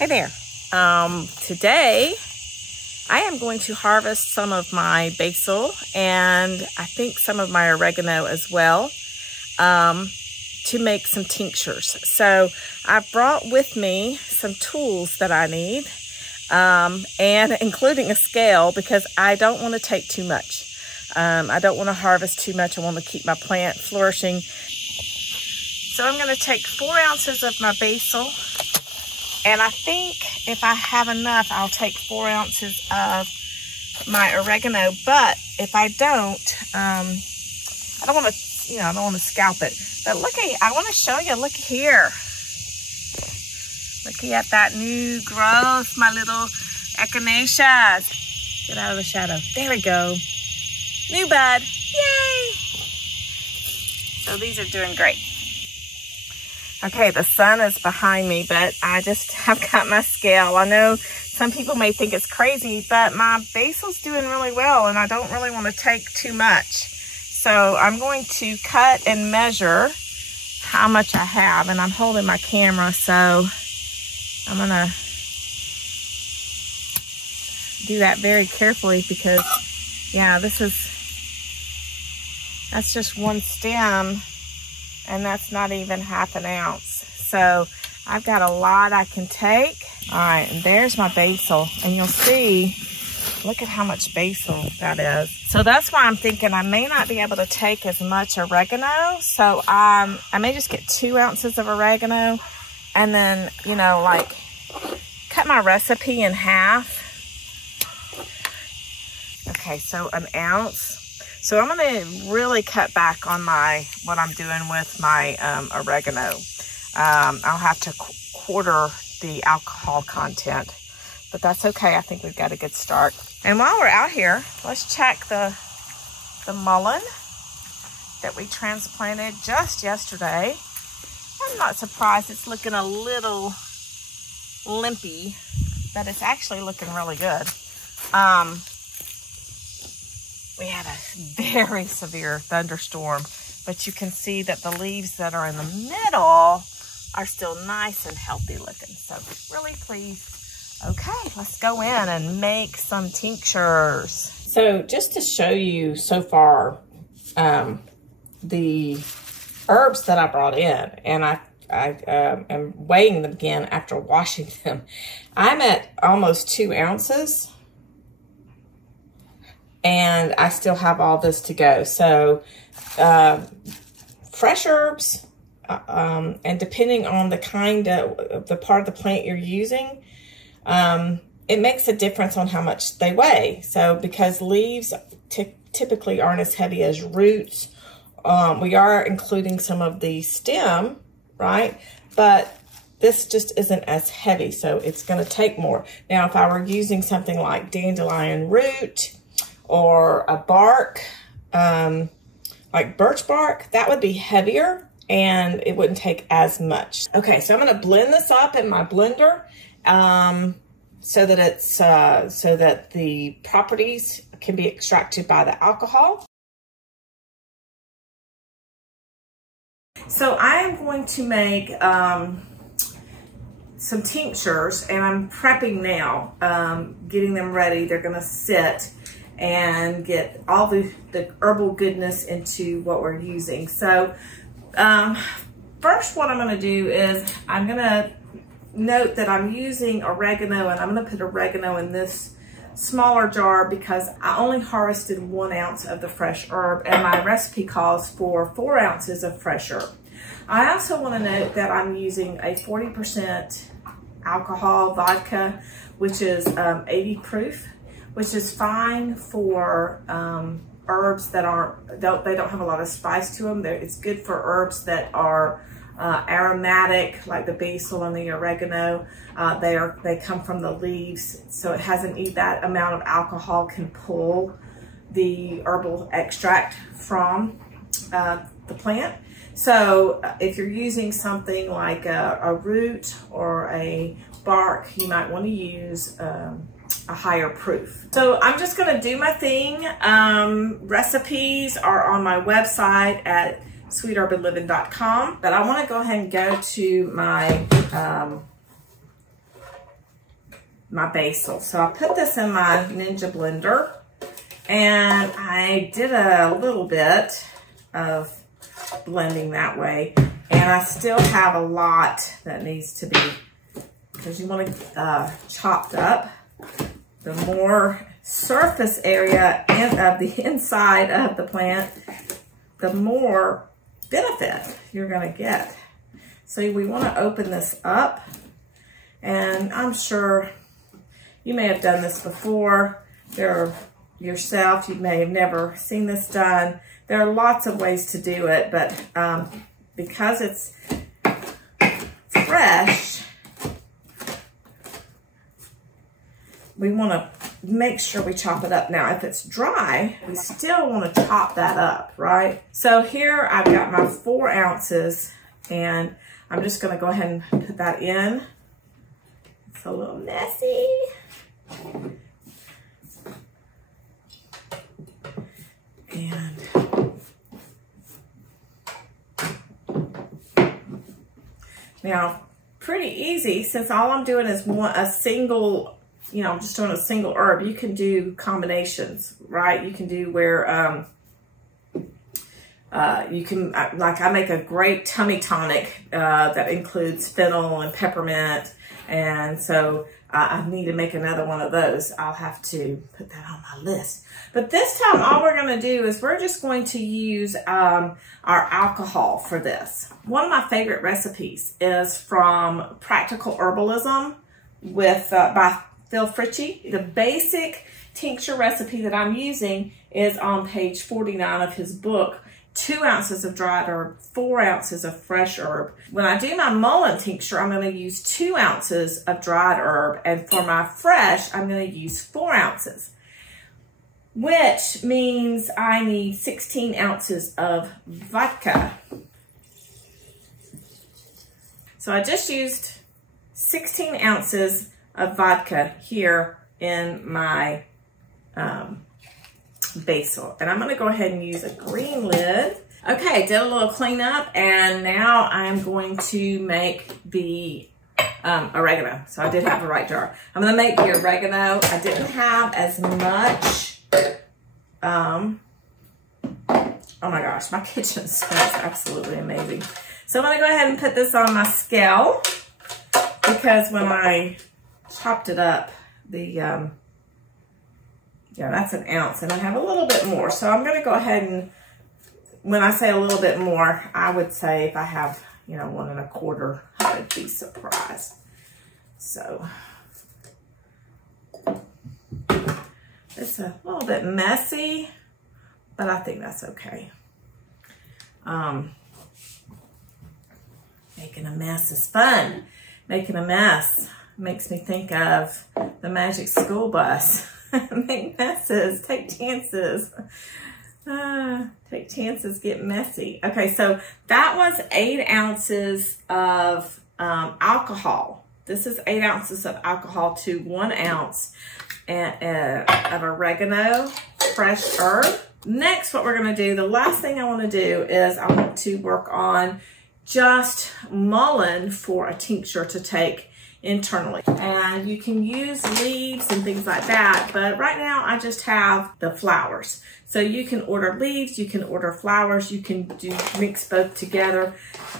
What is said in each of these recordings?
Hey there. Today I am going to harvest some of my basil and I think some of my oregano as well to make some tinctures. So I brought with me some tools that I need and including a scale because I don't want to take too much. I don't want to harvest too much. I want to keep my plant flourishing. So I'm going to take 4 ounces of my basil. And I think if I have enough, I'll take 4 ounces of my oregano. But if I don't, I don't want to, I don't want to scalp it. But I want to show you, look here. Looking at that new growth, my little echinaceas. Get out of the shadow. There we go. New bud. Yay! So these are doing great. Okay, the sun is behind me, but I just have got my scale. I know some people may think it's crazy, but my basil's doing really well and I don't really want to take too much. So I'm going to cut and measure how much I have, and I'm holding my camera, so I'm gonna do that very carefully because, yeah, that's just one stem. And that's not even half an ounce. So I've got a lot I can take. All right, and there's my basil. And you'll see, look at how much basil that is. So that's why I'm thinking I may not be able to take as much oregano. So I may just get 2 ounces of oregano and then, like cut my recipe in half. Okay, so an ounce. So I'm going to really cut back on what I'm doing with my oregano. I'll have to quarter the alcohol content, but that's okay. I think we've got a good start. And while we're out here, let's check the mullein that we transplanted just yesterday. I'm not surprised it's looking a little limpy, but it's actually looking really good. We had a very severe thunderstorm, but you can see that the leaves that are in the middle are still nice and healthy looking. So really pleased. Okay, let's go in and make some tinctures. So just to show you so far, the herbs that I brought in, and I am weighing them again after washing them. I'm at almost 2 ounces. And I still have all this to go. So fresh herbs, and depending on the kind of the part of the plant you're using, it makes a difference on how much they weigh. So because leaves typically aren't as heavy as roots, we are including some of the stem, right? But this just isn't as heavy, so it's going to take more. Now, if I were using something like dandelion root, or a bark, like birch bark, that would be heavier and it wouldn't take as much. Okay, so I'm gonna blend this up in my blender so that the properties can be extracted by the alcohol. So I am going to make some tinctures, and I'm prepping now, getting them ready. They're gonna sit and get all the herbal goodness into what we're using. So first what I'm gonna do is I'm gonna note that I'm using oregano, and I'm gonna put oregano in this smaller jar because I only harvested 1 ounce of the fresh herb, and my recipe calls for 4 ounces of fresh herb. I also wanna note that I'm using a 40% alcohol vodka, which is 80 proof. Which is fine for herbs that they don't have a lot of spice to them. It's good for herbs that are aromatic, like the basil and the oregano. They come from the leaves, so it hasn't that amount of alcohol can pull the herbal extract from the plant. So if you're using something like a root or a bark, you might want to use a higher proof. So I'm just gonna do my thing. Recipes are on my website at sweeturbanliving.com, but I wanna go ahead and go to my my basil. So I put this in my Ninja blender, and I did a little bit of blending that way, and I still have a lot that needs to be, because you want it chopped up. The more surface area of the inside of the plant, the more benefit you're going to get. So we want to open this up, and I'm sure you may have done this before. Yourself, you may have never seen this done. There are lots of ways to do it, but because it's fresh, we want to make sure we chop it up. Now, if it's dry, we still want to chop that up, right? So here I've got my 4 ounces, and I'm just going to go ahead and put that in. It's a little messy. And now, pretty easy, since all I'm doing is a single, I'm just doing a single herb. You can do combinations, right? You can do where you can, like I make a great tummy tonic that includes fennel and peppermint, and so I need to make another one of those. I'll have to put that on my list. But this time, all we're going to do is we're just going to use our alcohol for this. One of my favorite recipes is from Practical Herbalism by Phil Fritchie. The basic tincture recipe that I'm using is on page 49 of his book. 2 ounces of dried herb, 4 ounces of fresh herb. When I do my mullein tincture, I'm going to use 2 ounces of dried herb, and for my fresh, I'm going to use 4 ounces, which means I need 16 ounces of vodka. So I just used 16 ounces of vodka here in my basil, and I'm going to go ahead and use a green lid. Okay, did a little cleanup, and now I'm going to make the oregano. So I did have the right jar. I'm going to make the oregano. I didn't have as much. Oh my gosh, my kitchen smells absolutely amazing. So I'm going to go ahead and put this on my scale, because when I chopped it up, yeah, that's an ounce, and I have a little bit more. So I'm going to go ahead and, when I say a little bit more, I would say if I have, 1 1/4, I would be surprised. So it's a little bit messy, but I think that's okay. Making a mess is fun. Making a mess makes me think of the Magic School Bus. Make messes, take chances. Take chances, get messy. Okay, so that was 8 ounces of alcohol. This is 8 ounces of alcohol to 1 ounce of oregano, fresh herb. Next, what we're going to do, the last thing I want to do is I want to work on just mullein for a tincture to take internally. And you can use leaves and things like that, but right now I just have the flowers. So you can order leaves, you can order flowers, you can mix both together.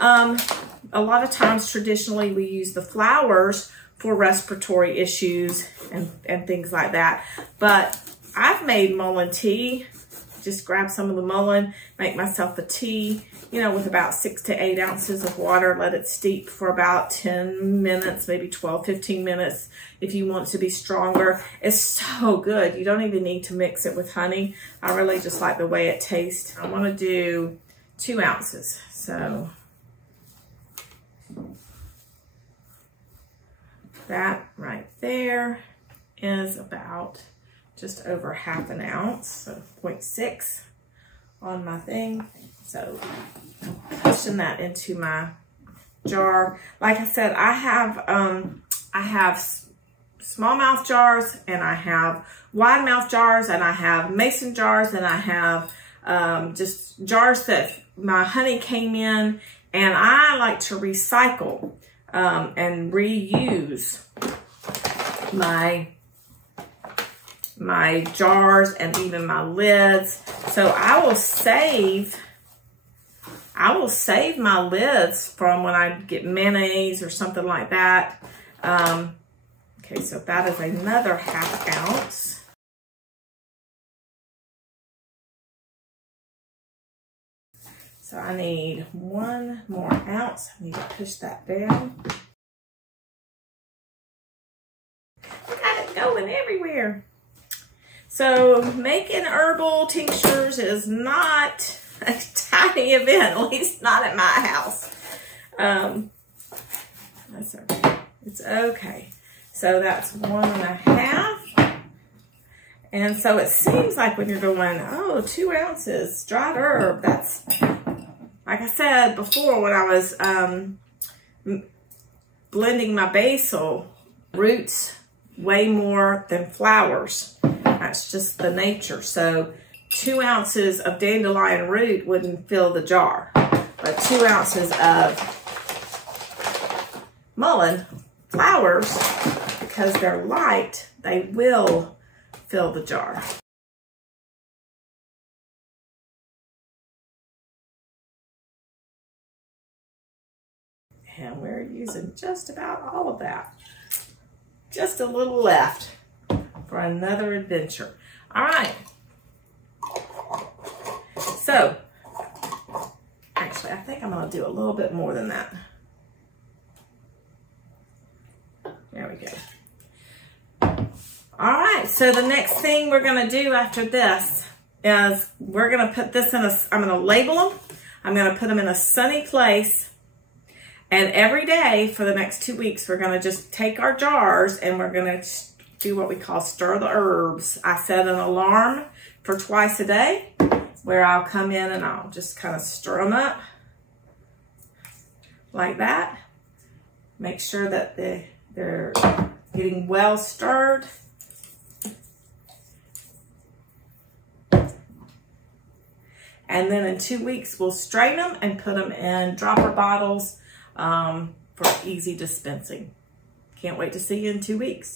A lot of times traditionally we use the flowers for respiratory issues and things like that. But I've made mullein tea. Just grab some of the mullein, make myself a tea, with about 6 to 8 ounces of water. Let it steep for about 10 minutes, maybe 12, 15 minutes if you want to be stronger. It's so good. You don't even need to mix it with honey. I really just like the way it tastes. I want to do 2 ounces. So that right there is about just over half an ounce, so 0.6 on my thing. So I'm pushing that into my jar. Like I said, I have small mouth jars, and I have wide mouth jars, and I have mason jars, and I have just jars that my honey came in, and I like to recycle and reuse my jars and even my lids. So I will save my lids from when I get mayonnaise or something like that. Okay, so that is another 1/2 ounce. So I need 1 more ounce. I need to push that down. I got it going everywhere. So making herbal tinctures is not a tiny event, at least not at my house. That's okay. It's okay. So that's 1.5. And so it seems like when you're going, oh, 2 ounces dried herb, that's, like I said before, when I was blending my basil, roots way more than flowers. That's just the nature. So 2 ounces of dandelion root wouldn't fill the jar, but 2 ounces of mullein flowers, because they're light, they will fill the jar. And we're using just about all of that. Just a little left for another adventure. All right. So, actually, I think I'm going to do a little bit more than that. There we go. All right, so the next thing we're going to do after this is we're going to put this in a, I'm going to label them. I'm going to put them in a sunny place. And every day for the next 2 weeks, we're going to just take our jars and we're going to do what we call stir the herbs. I set an alarm for twice a day where I'll come in and I'll just kind of stir them up like that. Make sure that they're getting well stirred. And then in 2 weeks, we'll strain them and put them in dropper bottles for easy dispensing. Can't wait to see you in 2 weeks.